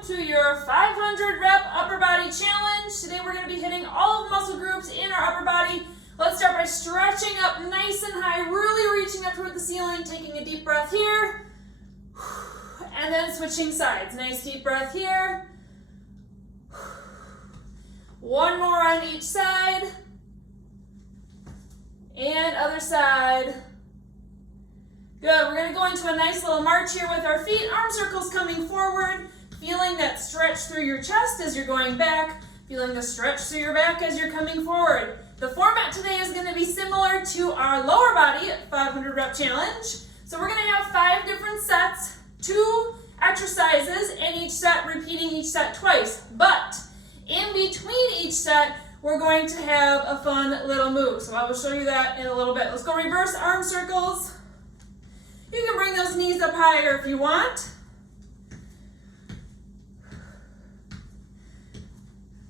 welcome to your 500 rep upper body challenge. Today we're going to be hitting all of the muscle groups in our upper body. Let's start by stretching up nice and high, really reaching up toward the ceiling, taking a deep breath here, and then switching sides. Nice deep breath here. One more on each side, and other side. Good, we're gonna go into a nice little march here with our feet, arm circles coming forward, feeling that stretch through your chest as you're going back, feeling the stretch through your back as you're coming forward. The format today is gonna be similar to our lower body 500 rep challenge. So we're gonna have 5 different sets, 2 exercises, and each set repeating each set twice. But in between each set, we're going to have a fun little move. So I will show you that in a little bit. Let's go reverse arm circles. You can bring those knees up higher if you want.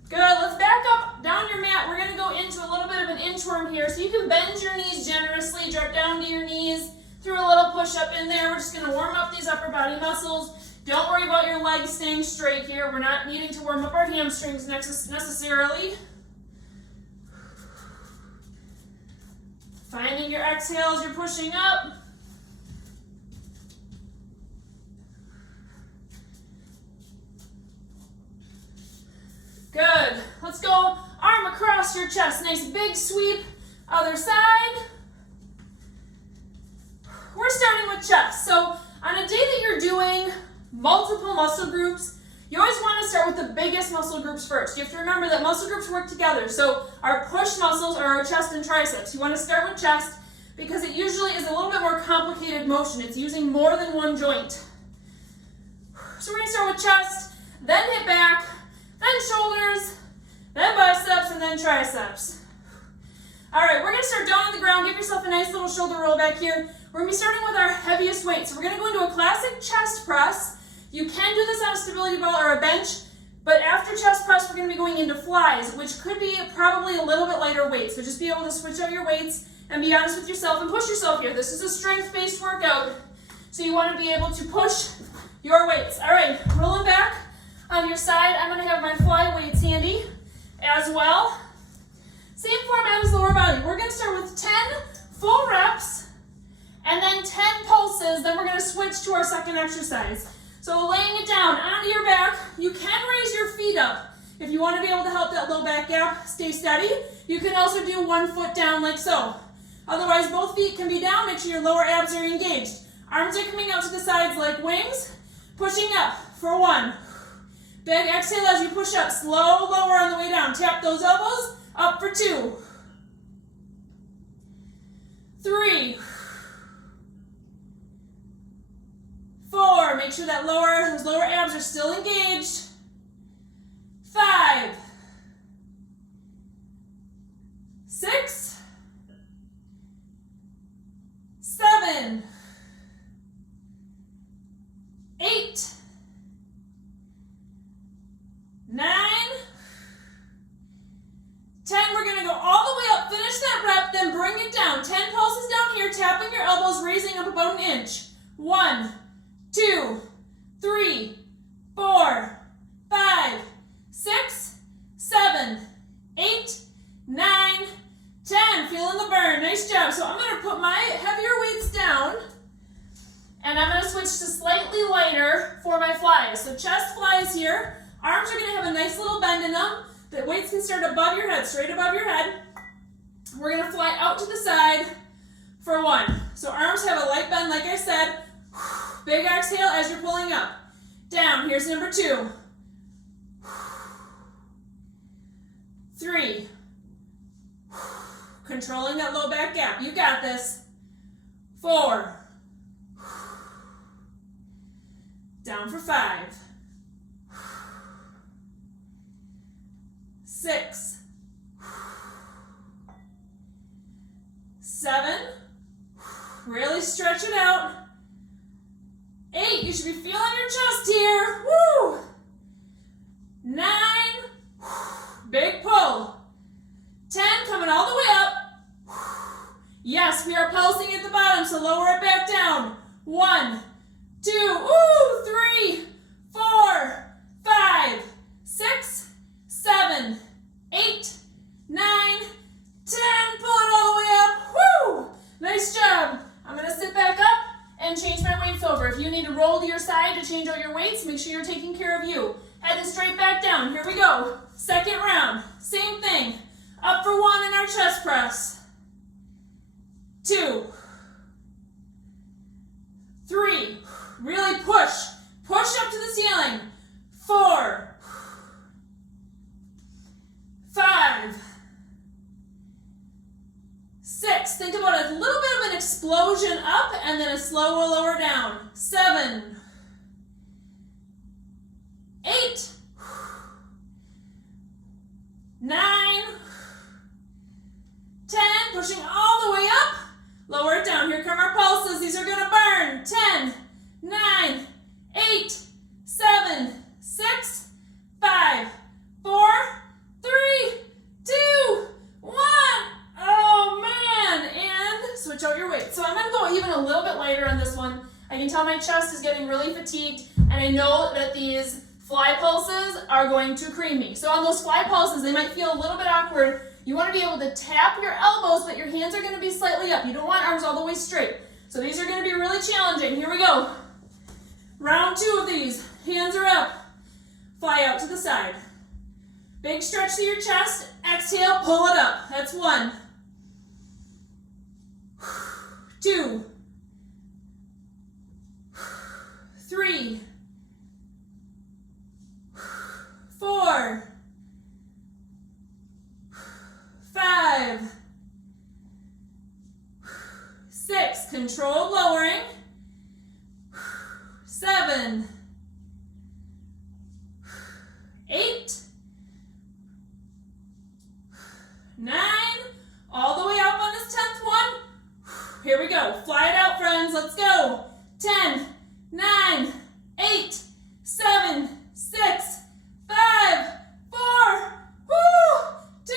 Good, let's back up down your mat. We're gonna go into a little bit of an inchworm here. So you can bend your knees generously, drop down to your knees, through a little push up in there. We're just gonna warm up these upper body muscles. Don't worry about your legs staying straight here. We're not needing to warm up our hamstrings necessarily. Finding your exhale as you're pushing up. Good. Let's go arm across your chest. Nice big sweep. Other side. We're starting with chest. So on a day that you're doing multiple muscle groups, you always want to start with the biggest muscle groups first. You have to remember that muscle groups work together. So our push muscles are our chest and triceps. You want to start with chest because it usually is a little bit more complicated motion. It's using more than one joint. So we're going to start with chest, then hit back, then shoulders, then biceps, and then triceps. All right, we're gonna start down on the ground. Give yourself a nice little shoulder roll back here. We're gonna be starting with our heaviest weight. So we're gonna go into a classic chest press. You can do this on a stability ball or a bench, but after chest press, we're gonna be going into flies, which could be probably a little bit lighter weight. So just be able to switch out your weights and be honest with yourself and push yourself here. This is a strength-based workout, so you wanna be able to push your weights. All right, rolling back. On your side, I'm going to have my fly weights handy as well. Same format as lower body. We're going to start with 10 full reps and then 10 pulses. Then we're going to switch to our second exercise. So laying it down onto your back, you can raise your feet up. If you want to be able to help that low back gap stay steady, you can also do one foot down like so. Otherwise, both feet can be down. Make sure your lower abs are engaged. Arms are coming out to the sides like wings. Pushing up for 1. Big exhale as you push up, slow lower on the way down. Tap those elbows, up for 2. 3. 4, make sure that those lower abs are still engaged. 5. 6. 7. 8. 9, 10, we're gonna go all the way up, finish that rep, then bring it down. 10 pulses down here, tapping your elbows, raising up about an inch. 1, 2, 3, 4, 5, 6, 7, 8, 9, 10. Feeling the burn, nice job. So I'm gonna put my heavier weights down, and I'm gonna switch to slightly lighter for my flies. So chest flies here. Arms are going to have a nice little bend in them. The weights can start above your head, straight above your head. We're going to fly out to the side for 1. So arms have a light bend, like I said. Big exhale as you're pulling up. Down, here's number 2. 3. Controlling that low back gap. You got this. 4. Down for 5. 6, 7, really stretch it out. 8, you should be feeling your chest here. Woo! 9, big pull. 10, coming all the way up. Yes, we are pulsing at the bottom, so lower it back down. 1, 2, 3, 4, 5. weights, make sure you're taking care of you. Heading straight back down. Here we go. Second round. Same thing. Up for 1 in our chest press. 2. 3. Really push. Push up to the ceiling. 4. 5. 6. Think about a little bit of an explosion up and then a slow lower down. 7. 8. 9. 10. Pushing all the way up. Lower it down. Here come our pulses. These are going to burn. 10. 9. 8. 7. 6. 5. 4. 3. 2. 1. Oh man. And switch out your weight. So I'm going to go even a little bit lighter on this one. I can tell my chest is getting really fatigued, and I know that these fly pulses are going to cream me. So on those fly pulses, they might feel a little bit awkward. You want to be able to tap your elbows, but your hands are going to be slightly up. You don't want arms all the way straight. So these are going to be really challenging. Here we go. Round 2 of these. Hands are up. Fly out to the side. Big stretch to your chest. Exhale, pull it up. That's 1. 2. 3. 4. 5. 6. Controlled lowering. 7. 8. 9. All the way up on this 10th one. Here we go. Fly it out, friends. Let's go. 10. 9. 8. 7. 6. 5. 4. 2.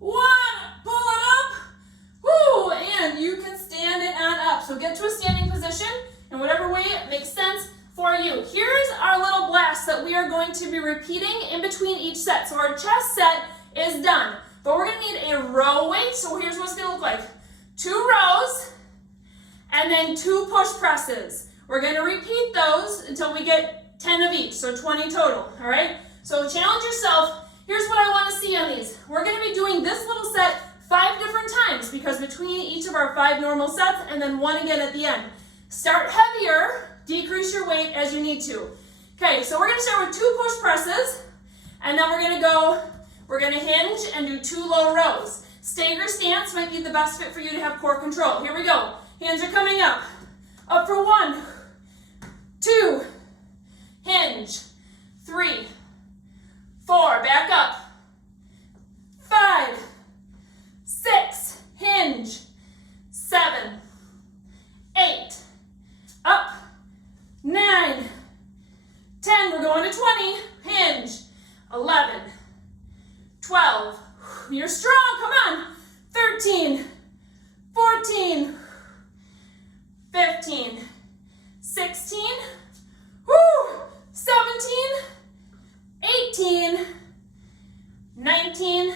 1. Pull it up. And you can stand it on up. So get to a standing position in whatever way it makes sense for you. Here's our little blast that we are going to be repeating in between each set. So our chest set is done, but we're going to need a row weight. So here's what it's going to look like. 2 rows and then 2 push presses. We're going to repeat those until we get 10 of each, so 20 total, all right? So challenge yourself. Here's what I want to see on these. We're going to be doing this little set 5 different times because between each of our 5 normal sets and then 1 again at the end. Start heavier, decrease your weight as you need to. Okay, so we're going to start with 2 push presses, and then we're going to hinge and do 2 low rows. Stagger stance might be the best fit for you to have core control. Here we go. Hands are coming up. Up for 1, 2, hinge, 3, 4, back up, 5, 6, hinge, 7, 8, up, 9, 10, we're going to 20, hinge, 11, 12, you're strong, come on, 13, 14, 15, 16, 17, 18, 19,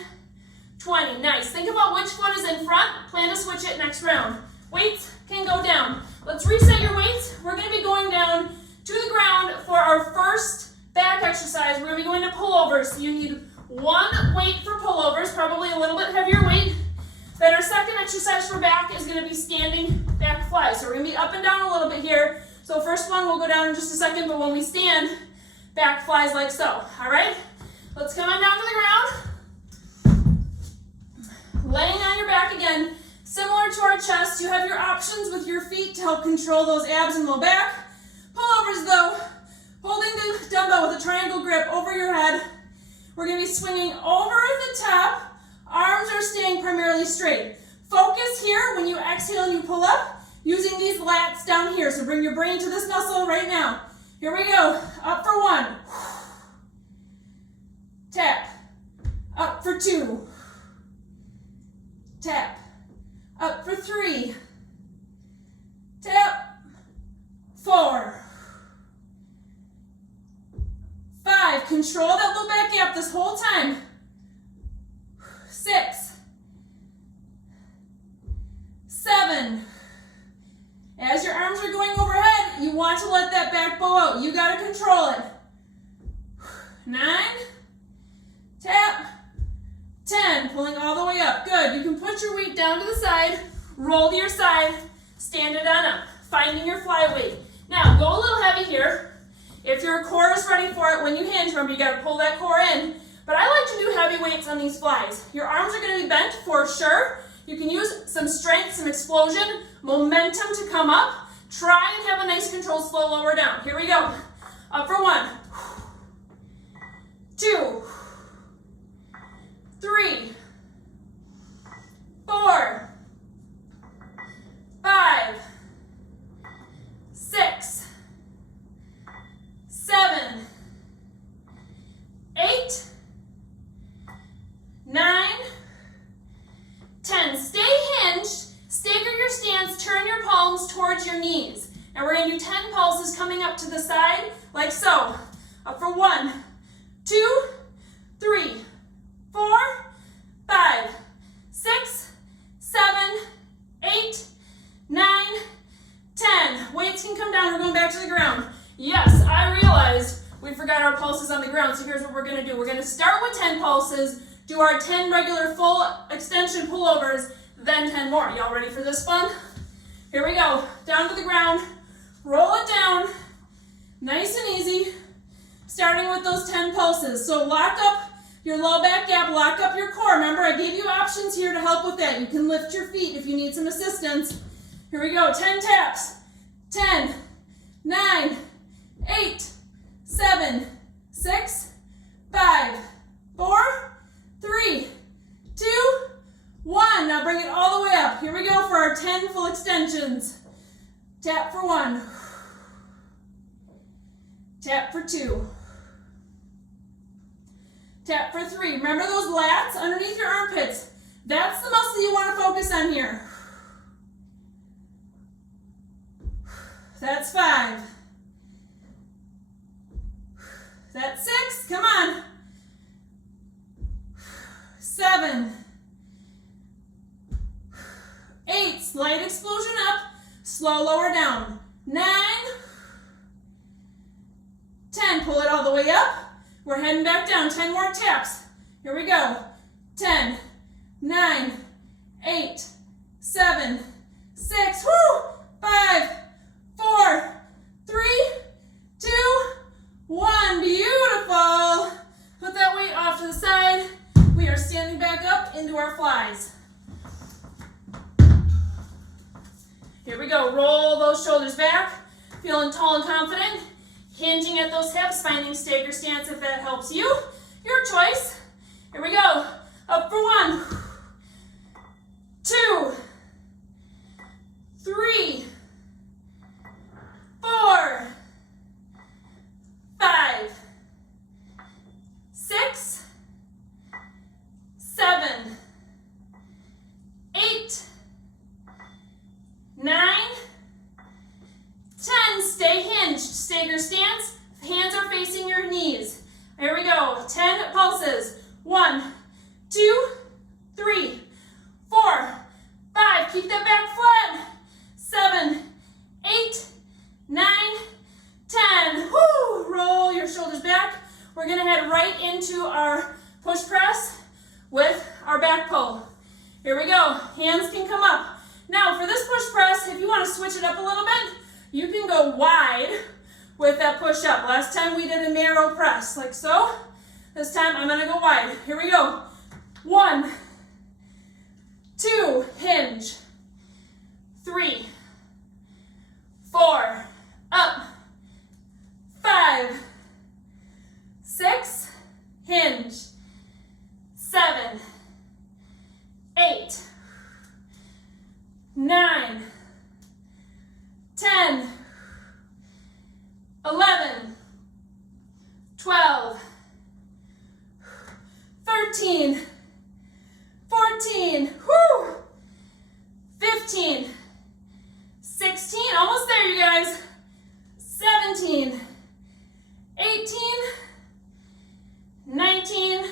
20. Nice. Think about which foot is in front. Plan to switch it next round. Weights can go down. Let's reset your weights. We're going to be going down to the ground for our first back exercise. We're going to be going to pullovers. So you need 1 weight for pullovers, probably a little bit heavier weight. Then our second exercise for back is going to be standing back flies. So we're going to be up and down a little bit here. So first one will go down in just a second, but when we stand, back flies like so. All right? Let's come on down to the ground. Laying on your back again. Similar to our chest, you have your options with your feet to help control those abs and low back. Pullovers though, holding the dumbbell with a triangle grip over your head. We're going to be swinging over at the top. Arms are staying primarily straight. Focus here when you exhale and you pull up, using these lats down here. So bring your brain to this muscle right now. Here we go. Up for 1. Tap. Up for 2. Tap. Up for 3. Tap. 4. 5. Control that low back gap this whole time. 6. 7. As your arms are going overhead, you want to let that back bow out. You got to control it. 9, tap, 10, pulling all the way up. Good. You can put your weight down to the side, roll to your side, stand it on up, finding your fly weight. Now, go a little heavy here. If your core is ready for it, when you hinge, remember you got to pull that core in. But I like to do heavy weights on these flies. Your arms are going to be bent for sure. You can use some strength, some explosion, momentum to come up. Try and have a nice controlled slow lower down. Here we go. Up for 1, 2, 3, 4, 5, 6, 7, 8, 9, 10. Stay hinged, stagger your stance, turn your palms towards your knees. And we're going to do 10 pulses coming up to the side, like so. Up for 1, 2, 3, 4, 5, 6, 7, 8, 9, 10. Weights can come down, we're going back to the ground. Yes, I realized we forgot our pulses on the ground, so here's what we're going to do. We're going to start with 10 pulses, do our 10 regular full extension pullovers, then 10 more. Y'all ready for this fun? Here we go. Down to the ground. Roll it down. Nice and easy. Starting with those 10 pulses. So lock up your low back gap, lock up your core. Remember, I gave you options here to help with that. You can lift your feet if you need some assistance. Here we go. 10 taps. 10, 9, 8, 7, 6, 5, 4, 3, 2, 1. Now bring it all the way up. Here we go for our 10 full extensions. Tap for 1. Tap for 2. Tap for 3. Remember those lats underneath your armpits? That's the muscle you want to focus on here. That's 5. That's 6. Come on. 7. 8. Slight explosion up. Slow lower down. 9. 10. Pull it all the way up. We're heading back down. 10 more taps. Here we go. 10, 9, 8, 7, 6, 5, 4, 3, 2, 1. Beautiful. Put that weight off to the side. We are standing back up into our flies. Here we go. Roll those shoulders back. Feeling tall and confident. Hinging at those hips, finding stagger stance if that helps you. Your choice. Here we go. Up for 1, 2, 3, 4, 5, 6, 7, 8, 9, 10. Stay hinged. Stagger stance. Hands are facing your knees. Here we go. 10 pulses. 1, 2, 3, 4, 5. Keep that back flat. 7, 8, 9, 10. Woo! Roll your shoulders back. We're going to head right into our push press with our back pull. Here we go. Hands can come up. Now for this push press, if you want to switch it up a little bit, you can go wide with that push up. Last time we did a narrow press, like so. This time I'm gonna go wide. Here we go. 1, 2, hinge. 3, 4, up. 5, 6, hinge. 7, 8, 9, 10, 11, 12, 13, 14, 15, 16, almost there you guys, 17, 18, 19,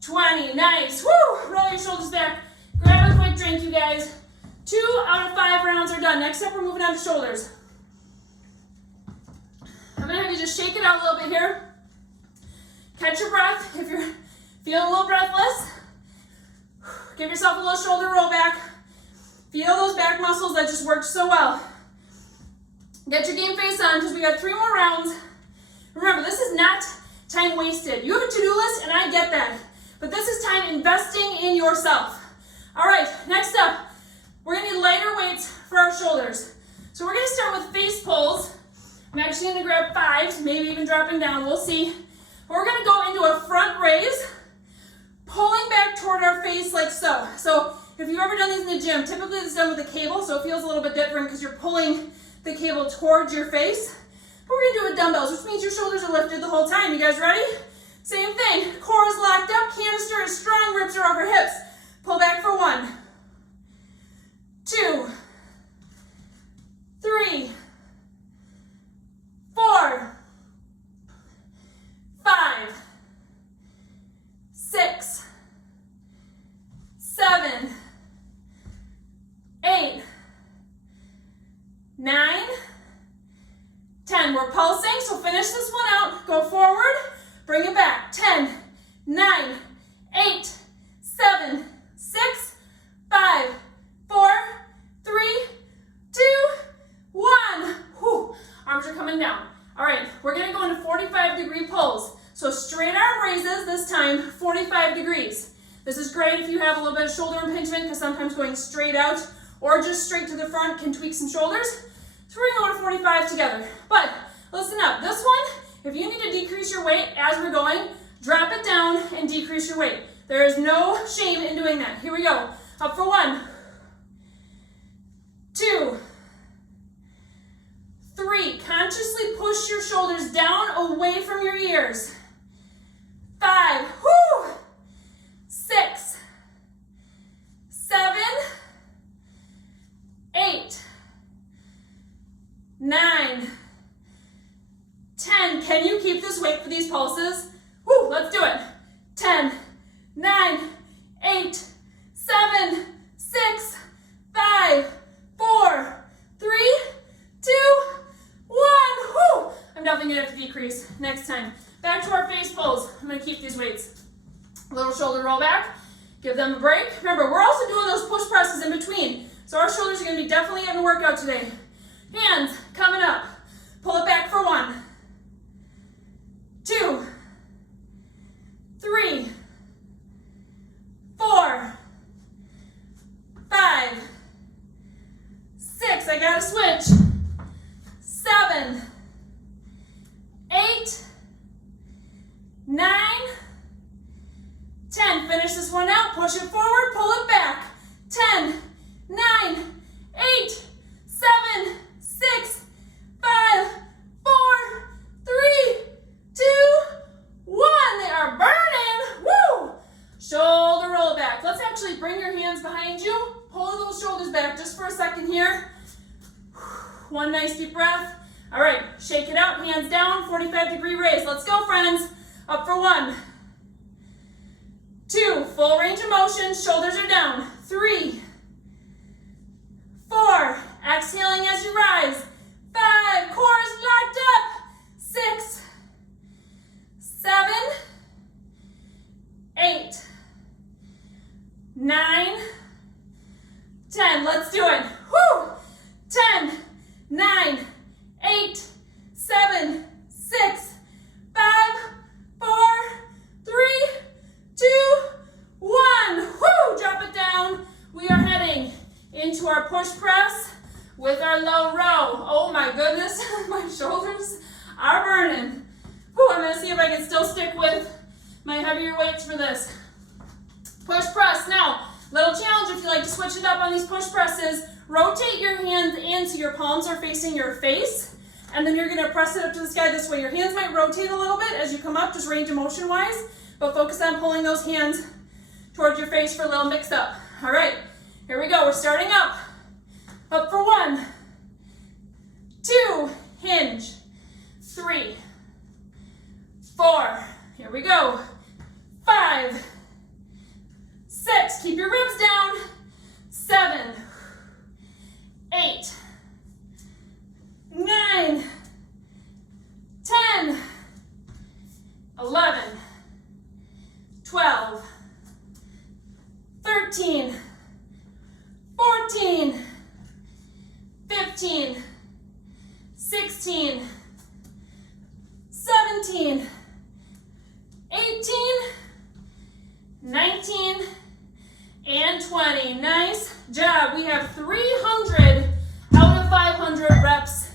20, nice, woo, roll your shoulders back, grab a quick drink you guys, 2 out of 5 rounds are done. Next up, we're moving on to shoulders. I'm gonna have you just shake it out a little bit here. Catch your breath. If you're feeling a little breathless, give yourself a little shoulder roll back. Feel those back muscles that just worked so well. Get your game face on because we got 3 more rounds. Remember, this is not time wasted. You have a to-do list, and I get that. But this is time investing in yourself. All right, next up, we're gonna need lighter weights for our shoulders. So we're gonna start with face pulls. I'm actually gonna grab 5s, maybe even dropping down, we'll see. But we're gonna go into a front raise, pulling back toward our face like so. So if you've ever done these in the gym, typically it's done with a cable, so it feels a little bit different because you're pulling the cable towards your face. But we're gonna do it with dumbbells, which means your shoulders are lifted the whole time. You guys ready? Same thing, core is locked up, canister is strong, ribs are over hips. Pull back for 1, 2, 3, 4, 5, 6, 7, 8, 9, 10. We're pulsing, so finish this one out. Go forward, bring it back. 10, 9, 8, 7, 6, 5, 4, 3, 2, 1. Whew. Arms are coming down. All right, we're gonna go into 45-degree pulls. So straight arm raises, this time 45 degrees. This is great if you have a little bit of shoulder impingement because sometimes going straight out or just straight to the front can tweak some shoulders. So we're gonna go to 45 together. But listen up, this one, if you need to decrease your weight as we're going, drop it down and decrease your weight. There is no shame in doing that. Here we go. Up for 1, 2, 3. Consciously push your shoulders down away from your ears. 5, whoo, 6, 7, 8, 9, 10. Can you keep this weight for these pulses? Woo, let's do it. 10, 9, 8, 7, 6, 5, 4, 3, 2, 1. Woo! I'm definitely gonna have to decrease next time. Back to our face pulls. I'm gonna keep these weights. A little shoulder roll back. Give them a break. Remember, we're also doing those push presses in between. So our shoulders are gonna be definitely getting a workout today. Hands coming up. Pull it back for 1, 2, 3, 4, 5, 6. I gotta switch. 7, 8, 9, 10. Finish this one out. Push it forward. Pull it back. 10, 9, 8, 7, 6, 5, 4, 3, 2, 1. They are burning. Woo! Shoulder roll back. Let's actually bring your hands behind you. Pull those shoulders back just for a second here. One nice deep breath. All right, shake it out, hands down, 45-degree raise. Let's go, friends. Up for 1, 2, full range of motion, shoulders are down. 3, 4, exhaling as you rise. 5, core is locked up. 6, 7, 8, 9, 10. Let's do it. Woo! 10, 9, 8, 7, 6, 5, 4, 3, 2, 1. Woo! Drop it down. We are heading into our push press with our low row. Oh my goodness, my shoulders are burning. Woo! I'm gonna see if I can still stick with my heavier weights for this. Push press. Now, little challenge if you like to switch it up on these push presses. Rotate your hands in so your palms are facing your face, and then you're gonna press it up to the sky this way. Your hands might rotate a little bit as you come up, just range of motion wise, but focus on pulling those hands towards your face for a little mix up. All right, here we go. We're starting up. Up for 1, 2, hinge, 3, 4, here we go, 5, 6, keep your ribs down, 7, 8, 9, 10, 11, 12, 13, 14, 15, 16, 17, 18, 19, and 20. Nice job. We have 300 out of 500 reps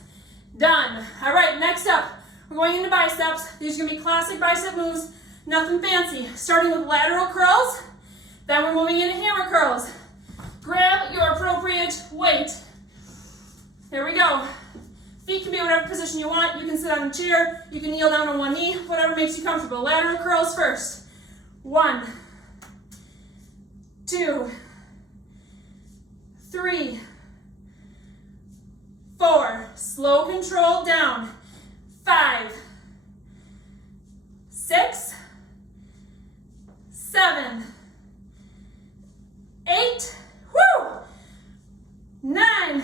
done. All right, next up, we're going into biceps. These are going to be classic bicep moves, nothing fancy. Starting with lateral curls, then we're moving into hammer curls. Grab your appropriate weight. Here we go. Feet can be whatever position you want. You can sit on a chair, you can kneel down on one knee, whatever makes you comfortable. Lateral curls first. 1, 2, 3, 4, slow control down. 5, 6, 7, 8, 9,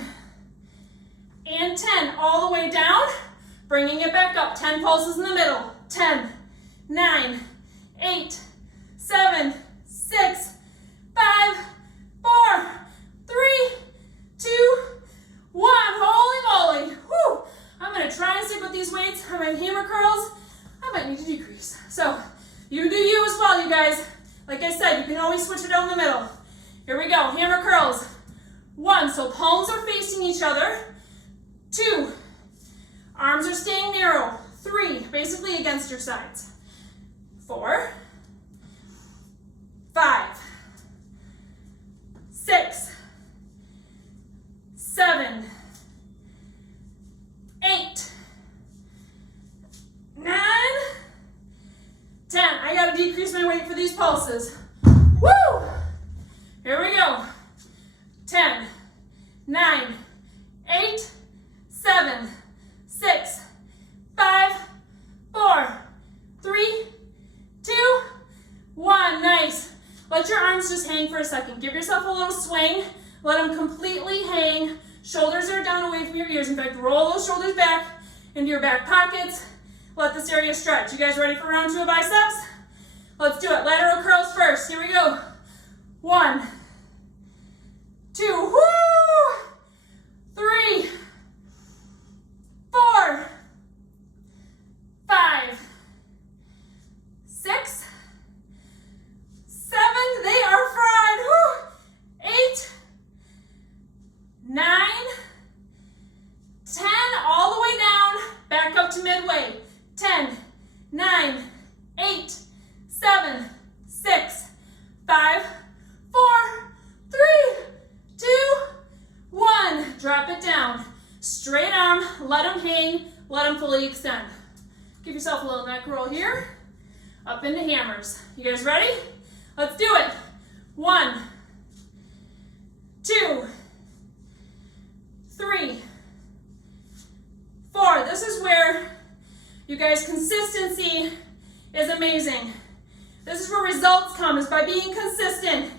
and 10. All the way down, bringing it back up. 10 pulses in the middle. 10, 9, 8, 7, 6, 5, 4, 3, 2, 1. Holy moly. Whew. I'm going to try and stick with these weights. I'm in hammer curls. I might need to decrease. So you do you as well, you guys. Like I said, you can always switch it down the middle. Here we go. Hammer curls. 1, so palms are facing each other. 2, arms are staying narrow. 3, basically against your sides. 4, 5, 6, 7, 8, 9, 10. I gotta decrease my weight for these pulses. Woo! Here we go. 10, 9, 8, 7, 6, 5, 4, 3, 2, 1. Nice. Let your arms just hang for a second. Give yourself a little swing. Let them completely hang. Shoulders are down away from your ears. In fact, roll those shoulders back into your back pockets. Let this area stretch. You guys ready for round 2 of biceps? Let's do it. Lateral curls first. Here we go. 1, 2, 3, 4, 5, 6, 7. They are fried. 8, 9, 10. All the way down. Back up to midway. 10, 9, 8, 7, 6, 5, 4, 3, 2, 1. Drop it down. Straight arm, let them hang, let them fully extend. Give yourself a little neck roll here. Up into hammers. You guys ready? Let's do it. 1, 2, 3, 4. This is where, you guys, consistency is amazing. This is where results come, is by being consistent.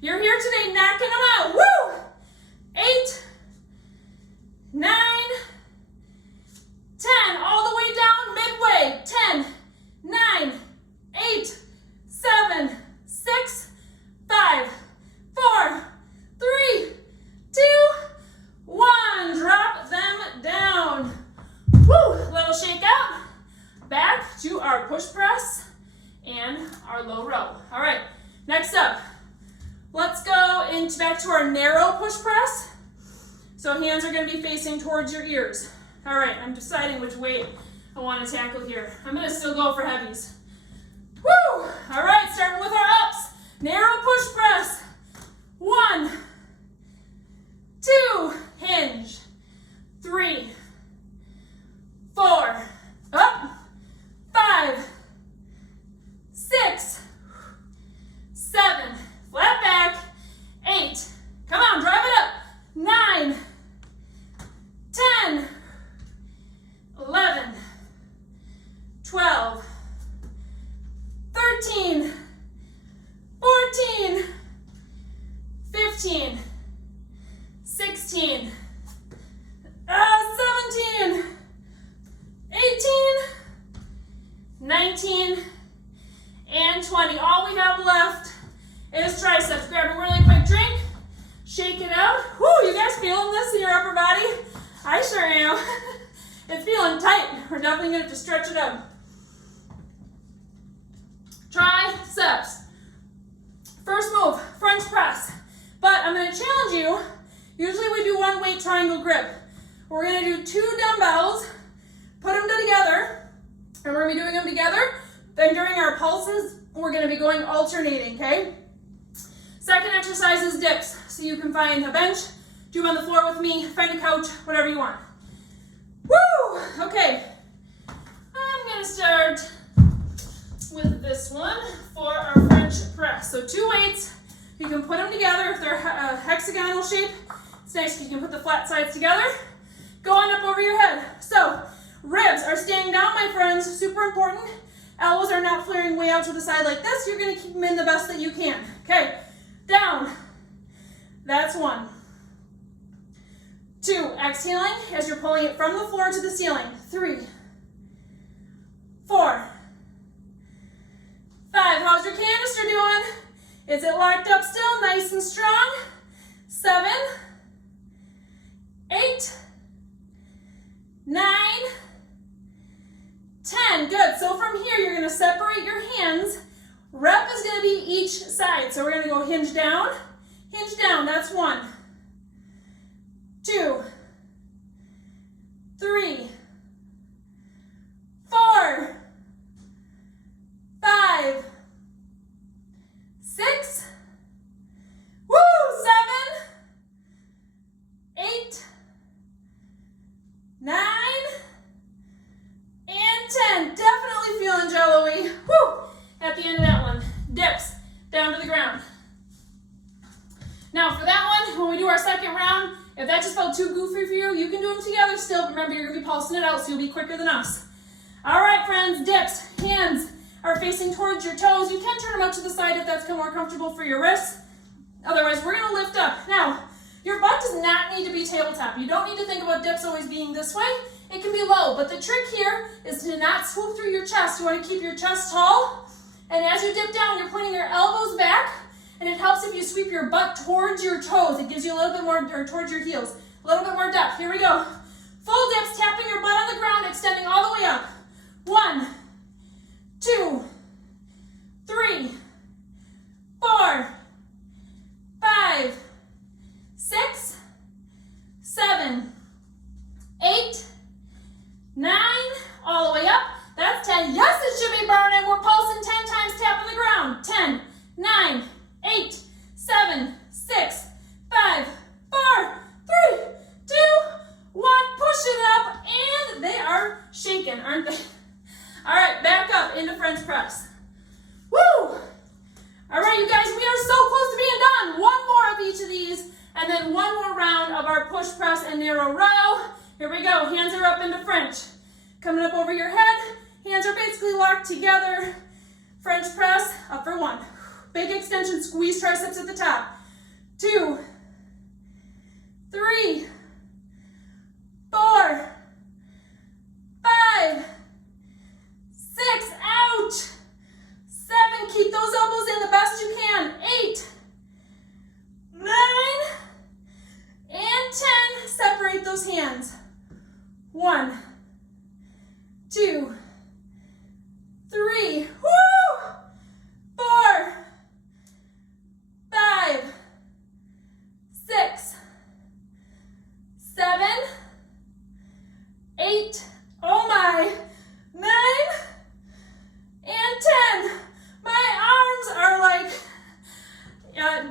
You're here today knocking them out. Woo! 8, 9, 10. All the way down midway. 10, 9, 8, 7, 6, 5, 4, 3, 2, 1. Drop them down. Woo! Little shake out. Back to our push press and our low row. All right, next up, let's go back to our narrow push press. So hands are going to be facing towards your ears. All right, I'm deciding which weight I want to tackle here. I'm going to still go for heavies. Woo! All right, starting with our ups. Narrow push press. 1, 2, hinge. 3, 4, up. 5, 6, 7, flat back. 8, come on, drive it up. 9, 10, 11, 12, 13, 14, 15, 16, 19, and 20. All we have left is triceps. Grab a really quick drink, shake it out. Whoo, you guys feeling this in your upper body? I sure am. It's feeling tight. We're definitely going to have to stretch it up. Triceps. First move, French press. But I'm going to challenge you. Usually we do one weight triangle grip. We're going to do 2 dumbbells, put them together, and we're going to be doing them together. Then during our pulses, we're going to be going alternating, okay? Second exercise is dips. So you can find a bench, do them on the floor with me, find a couch, whatever you want. Woo! Okay. I'm going to start with this one for our French press. So 2 weights. You can put them together if they're a hexagonal shape. It's nice, you can put the flat sides together. Go on up over your head. So ribs are staying down, my friends, super important. Elbows are not flaring way out to the side like this. You're gonna keep them in the best that you can. Okay, down. That's 1. 2, exhaling as you're pulling it from the floor to the ceiling. 3, 4, 5. How's your canister doing? Is it locked up still, nice and strong? 7, 8, 9, 10. Good. So from here, you're going to separate your hands. Rep is going to be each side. So we're going to go hinge down. That's 1, 2, 3, 4, 5, 6, woo, 7, 8, 9, and 10. Definitely feeling jello-y. Woo! At the end of that one, dips down to the ground. Now for that one, when we do our second round, if that just felt too goofy for you, you can do them together still. But remember, you're going to be pulsing it out, so you'll be quicker than us. All right, friends, dips. Hands are facing towards your toes. You can turn them out to the side if that's more comfortable for your wrists. Otherwise, we're going to lift up. Now, your butt does not need to be tabletop. You don't need to think about dips always being this way. It can be low, but the trick here is to not swoop through your chest. You want to keep your chest tall, and as you dip down, you're pointing your elbows back, and it helps if you sweep your butt towards your toes. It gives you a little bit more, or towards your heels, a little bit more depth. Here we go. Full dips, tapping your butt on the ground, extending all the way up. 1, 2, 3, 4, 5, 6, 7, 8, 9, all the way up. That's 10. Yes, it should be burning. We're pulsing 10 times, tapping the ground. 10, 9, 8, 7, 6, 5, 4, 3, 2, 1. Push it up, and they are shaking, aren't they? All right, back up into French press. Woo! All right, you guys, we are so close to being done. One more of each of these, and then one more round of our push press and narrow row. Here we go. Hands are up into French. Coming up over your head. Hands are basically locked together. French press, up for 1. Big extension, squeeze triceps at the top. 2, 3, 4, 5, 6, ouch. 7, keep those elbows in the best you can. 8, 9, and 10. Separate those hands. 1, 2, 3, woo! 4, 5, 6, 7, 8, oh my, 9, and 10. My arms are like,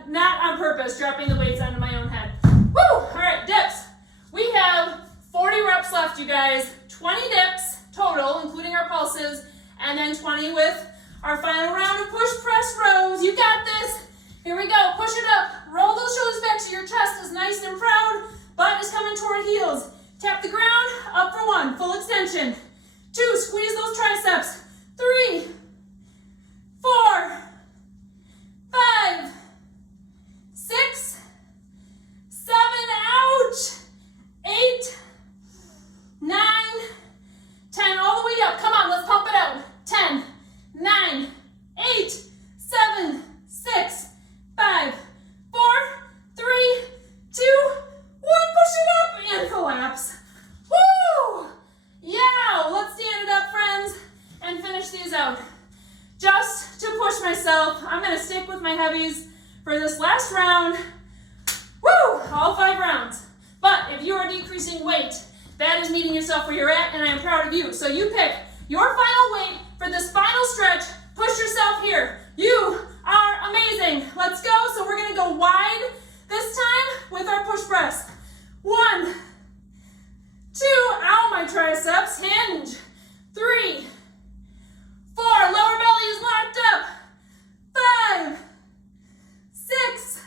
not on purpose, dropping the weights onto my own head. Woo! All right, dips. We have 40 reps left, you guys. 20 dips total, including our pulses, and then 20 with our final round of push press rows. You got this. Here we go. Push it up. Roll those shoulders back so your chest is nice and proud. Butt is coming toward heels. Tap the ground. Up for 1. Full extension. 2. Squeeze those triceps. 3, 4, 5, 6, 7. Ouch. 8, 9, 10. All the way up. Come on. Let's pump it out. 10. finish these out. Just to push myself, I'm gonna stick with my heavies for this last round. Woo! All 5 rounds. But if you are decreasing weight, that is meeting yourself where you're at, and I am proud of you. So you pick your final weight for this final stretch. Push yourself here. You are amazing. Let's go. So we're gonna go wide this time with our push press. 1, 2, ow, my triceps, hinge. 3, 4, lower belly is locked up. 5, 6,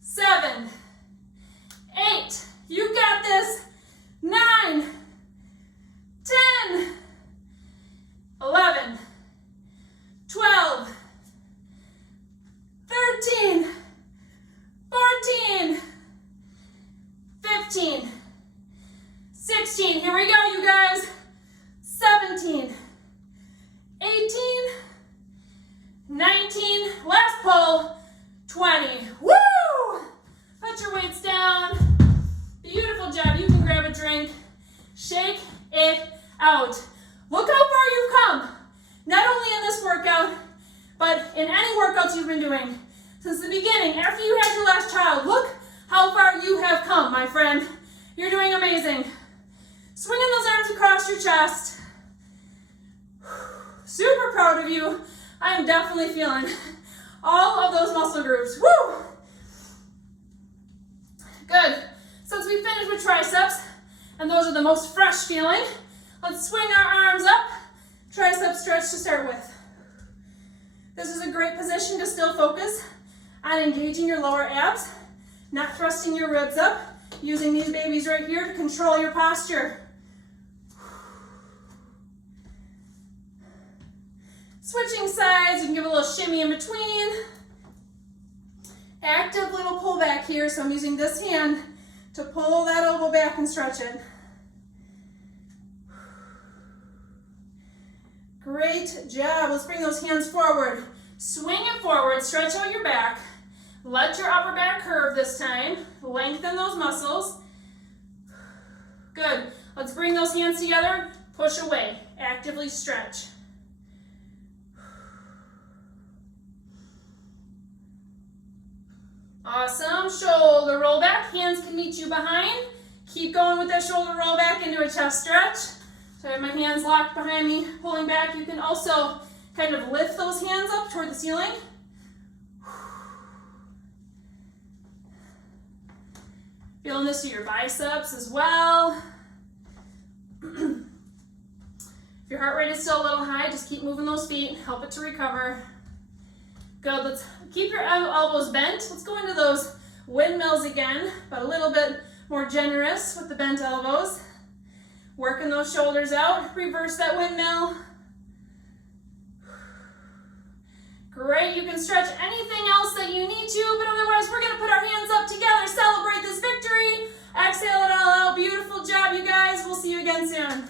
7, 8, you got this. 9, 10, 11, 12, 13, 14, 15, 16, here we go, you guys. 17, 18, 19, last pull, 20. Woo! Put your weights down. Beautiful job. You can grab a drink. Shake it out. Look how far you've come. Not only in this workout, but in any workouts you've been doing since the beginning, after you had your last child. Look how far you have come, my friend. You're doing amazing. Swinging those arms across your chest. Super proud of you. I am definitely feeling all of those muscle groups. Woo! Good. Since we finished with triceps, and those are the most fresh feeling, let's swing our arms up. Tricep stretch to start with. This is a great position to still focus on engaging your lower abs, not thrusting your ribs up, using these babies right here to control your posture. Switching sides, you can give a little shimmy in between. Active little pull back here, so I'm using this hand to pull that elbow back and stretch it. Great job. Let's bring those hands forward. Swing it forward, stretch out your back. Let your upper back curve this time. Lengthen those muscles. Good. Let's bring those hands together. Push away. Actively stretch. Awesome. Shoulder roll back. Hands can meet you behind. Keep going with that shoulder roll back into a chest stretch. So I have my hands locked behind me, pulling back. You can also kind of lift those hands up toward the ceiling. Feeling this through your biceps as well. If your heart rate is still a little high, just keep moving those feet. Help it to recover. Good. Let's keep your elbows bent. Let's go into those windmills again, but a little bit more generous with the bent elbows. Working those shoulders out. Reverse that windmill. Great. You can stretch anything else that you need to, but otherwise we're going to put our hands up together, celebrate this victory. Exhale it all out. Beautiful job, you guys. We'll see you again soon.